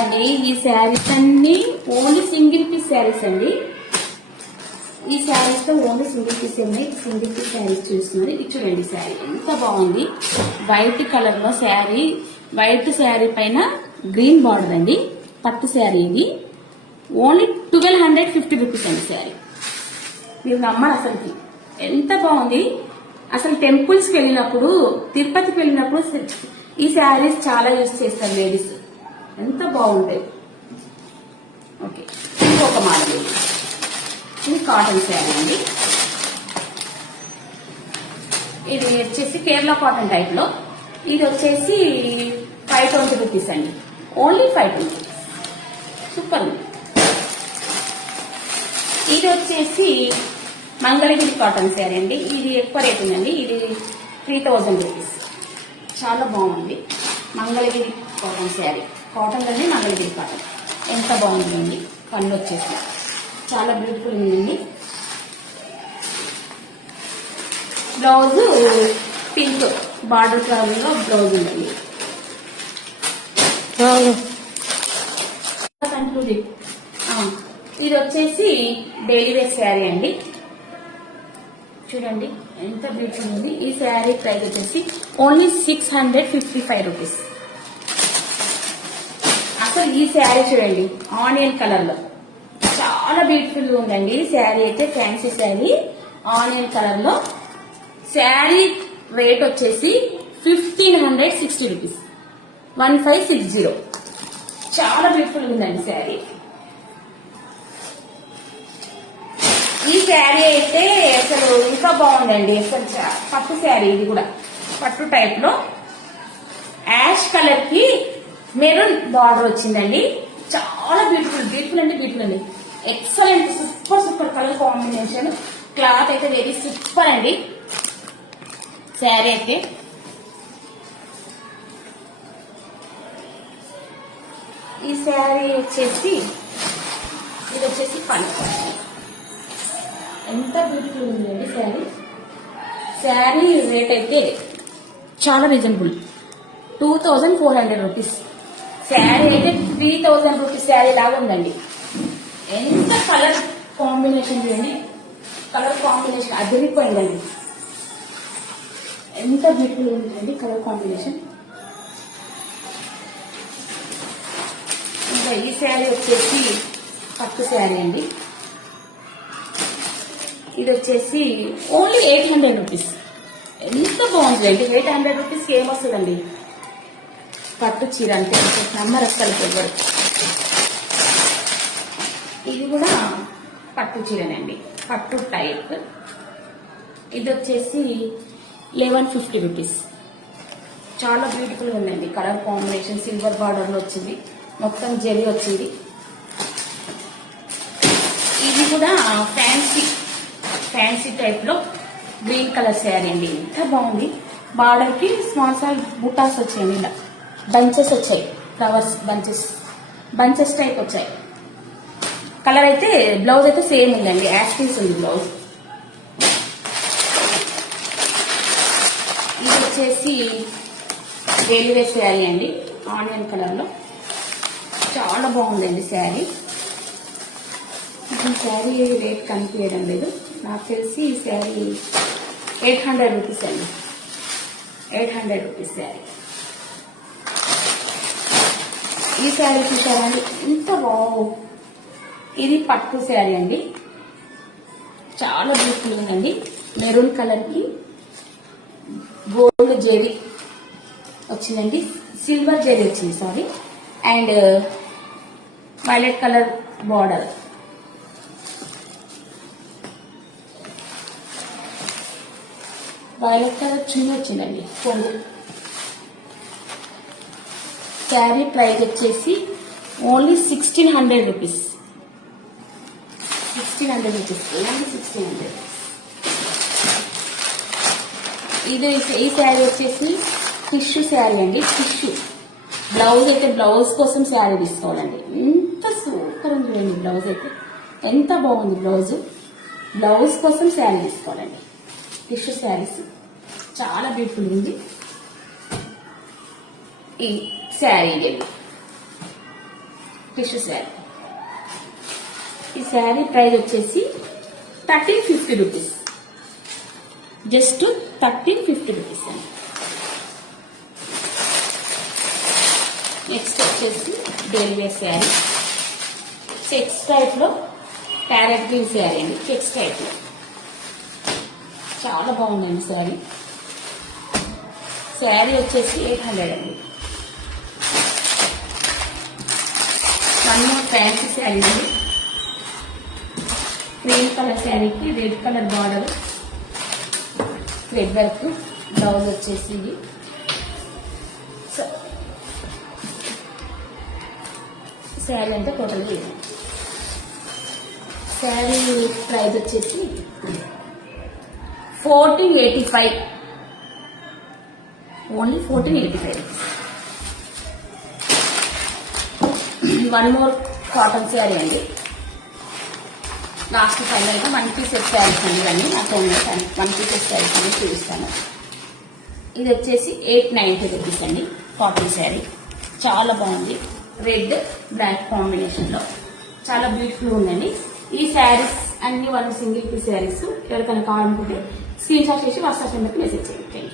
అండి ఈ శారీస్ అన్ని ఓన్లీ సింగిల్ పీస్ శారీస్ అండి. ఈ శారీస్ లో ఓన్లీ సింగిల్ పీస్ ఉన్నాయి. సింగిల్ పీస్ శారీస్ చూస్తున్నారు. ఇది చూడండి శారీ ఎంత బాగుంది. వైట్ కలర్ లో శారీ, వైట్ శారీ పైన గ్రీన్ బార్డర్ అండి. పట్టు శారీ ఇది. ఓన్లీ 1250 రూపీస్ అండి శారీ. మీరు నమ్మరు అసలుకి ఎంత బాగుంది. అసలు టెంపుల్స్ కి వెళ్ళినప్పుడు, తిరుపతికి వెళ్ళినప్పుడు ఈ శారీస్ చాలా యూజ్ చేస్తారు లేడీస్. ఎంత బాగుంటాయి. ఓకే, ఇంకొక మోడల్. ఇది కాటన్ శారీ అండి. ఇది వచ్చేసి కేరళ కాటన్ టైప్ లో. ఇది వచ్చేసి 520 రూపీస్ అండి. ఓన్లీ 520. సూపర్ ఉంది. ఇది వచ్చేసి మంగళగిరి కాటన్ శారీ అండి. ఇది ఎక్కువ రేట్ ఉందండి. ఇది 3000 రూపీస్. చాలా బాగుంది. మంగళగిరి కాటన్ శారీ. కాటన్ అండి, మంగళగిరి కాటన్. ఎంత బాగుందండి. కళ్ళు వచ్చేసి చాలా బ్యూటిఫుల్ ఉందండి. బ్లౌజ్ పింక్ బార్డర్ కలర్ లో బ్లౌజ్ ఉందండి. ఇది వచ్చేసి డైలీ వేర్ శారీ అండి. చూడండి ఎంత బ్యూటిఫుల్ ఉంది. ఈ శారీ ప్రైస్ వచ్చేసి ఓన్లీ 655 రూపీస్. అసలు ఈ శారీ చూడండి ఆనియన్ కలర్ లో చాలా బ్యూటిఫుల్ గా ఉందండి. ఈ శారీ అయితే ఫ్యాన్సీ శారీ ఆనియన్ కలర్ లో. శారీ రేట్ వచ్చేసి 1560 రూపీస్. 1560. చాలా బ్యూటిఫుల్ ఉందండి శారీ. ఈ శారీ అయితే అసలు ఇంకా బాగుందండి. అసలు పట్టు శారీ. ఇది కూడా పట్టు టైప్ లో యాష్ కలర్ కి మెరూన్ బార్డర్ వచ్చిందండి. చాలా బ్యూటిఫుల్. బ్యూటిఫుల్ అంటే బ్యూటిఫుల్ అండి. Excellent. Super super colour combination. Cloth అయితే వెరీ సూపర్ అండి. శారీ అయితే ఈ శారీ వచ్చేసి ఇది వచ్చేసి పని. ఎంత బ్యూటిఫుల్ ఉందండి శారీ. శారీ రేట్ అయితే చాలా రీజనబుల్. 2400 రూపీస్. శారీ అయితే 3000 రూపీస్ శారీ లాగా ఉందండి. ఎంత కలర్ కాంబినేషన్ చూడండి. కలర్ కాంబినేషన్ అదిరిపోయిందండి. ఎంత బ్యూటిఫుల్ ఉందండి కలర్ కాంబినేషన్. ఇంకా ఈ శారీ వచ్చేసి పట్టు శారీ అండి. ఇది వచ్చేసి ఓన్లీ 800 రూపీస్. ఎంత బాగుంటుందండి. 800 రూపీస్కి ఏమొస్తుందండి పట్టు చీర అంటే నమ్మరు అస్సలు ఎవరు. ఇది కూడా పట్టు చీరనండి. పట్టు టైప్. ఇది వచ్చేసి 1150 రూపీస్. చాలా బ్యూటిఫుల్ ఉందండి. కలర్ కాంబినేషన్ సిల్వర్ బార్డర్ లో వచ్చింది. మొత్తం జరీ వచ్చింది. ఇది కూడా ఫ్యాన్సీ టైప్ లో గ్రీన్ కలర్ శారీ అండి. ఎంత బాగుంది. బార్డర్ కి స్మాల్ స్మాల్ బుటాస్ వచ్చాయండి. ఇలా బంచెస్ వచ్చాయి. ఫ్లవర్స్ బంచెస్ టైప్ వచ్చాయి. కలర్ అయితే బ్లౌజ్ అయితే సేమ్ ఉందండి. యాక్టీస్ ఉంది బ్లౌజ్. ఇది వచ్చేసి డైలీ వేర్ శారీ అండి. ఆనియన్ కలర్ లో చాలా బాగుందండి శారీ. ఈ శారీ రేట్ కనిపించడం లేదు. నాకు తెలిసి ఈ శారీ 800 రూపీస్ అండి. 800 రూపీస్ శారీ. ఈ శారీ చూసారండి ఎంత బాగు. ఇది పట్టు శారీ అండి. చాలా బ్యూటిఫుల్ ఉందండి. మెరూన్ కలర్ కి గోల్డ్ జెరీ వచ్చిందండి. సిల్వర్ జెరీ వచ్చింది sari. And violet colour border. Violet colour chunni వచ్చిందండి కొంగు. శారీ ప్రైస్ వచ్చేసి ఓన్లీ 1600 రూపీస్. 1600 రూపీస్. ఓన్లీ 1600. ఈ శారీ వచ్చేసి టిష్యూ శారీ అండి. టిష్యూ బ్లౌజ్ అయితే బ్లౌజ్ కోసం శారీ తీసుకోవాలండి. ఎంత సూపర్ ఉంది చూడండి. బ్లౌజ్ అయితే ఎంత బాగుంది. బ్లౌజ్ కోసం శారీ తీసుకోవాలండి. టిష్యూ శారీస్ చాలా బ్యూటిఫుల్ ఉంది. ఈ శారీ ఇది టిష్యూ శారీ. ఈ శారీ ప్రైస్ వచ్చేసి 1350 రూపీస్, జస్ట్ 1350 రూపీస్ అండి. నెక్స్ట్ వచ్చేసి daily wear sari checks type లో ప్యారెట్ గ్రీన్ శారీ అండి. చెక్స్ టైప్ లో చాలా బాగుందండి శారీ. శారీ వచ్చేసి 800 అండి. వన్ మోర్ ఫ్యాన్సీ శారీ అండి. క్రీమ్ కలర్ శారీకి red colour border, thread work, blouse వచ్చేసి ఇది. శారీ అంతా టోటల్ చేసాం. శారీ ప్రైస్ వచ్చేసి 1485, only 1485. One more cotton sari అండి. లాస్ట్ ఫైనల్గా 1 పీసెస్ శారీస్ అండి. ఇవన్నీ నాకు 1 పీసెస్ శారీస్ అని చూపిస్తాను. ఇది వచ్చేసి 890 రూపీస్ అండి. కాటన్ శారీ చాలా బాగుంది. రెడ్ బ్లాక్ కాంబినేషన్ లో చాలా బ్యూటిఫుల్ ఉందండి. ఈ శారీస్ అన్ని 1 సింగిల్ పీస్ శారీస్. ఎవరికైనా కావాలనుకుంటే స్క్రీన్ షాట్ చేసి వాట్సాప్ నెంబర్కి మెసేజ్ చేయండి.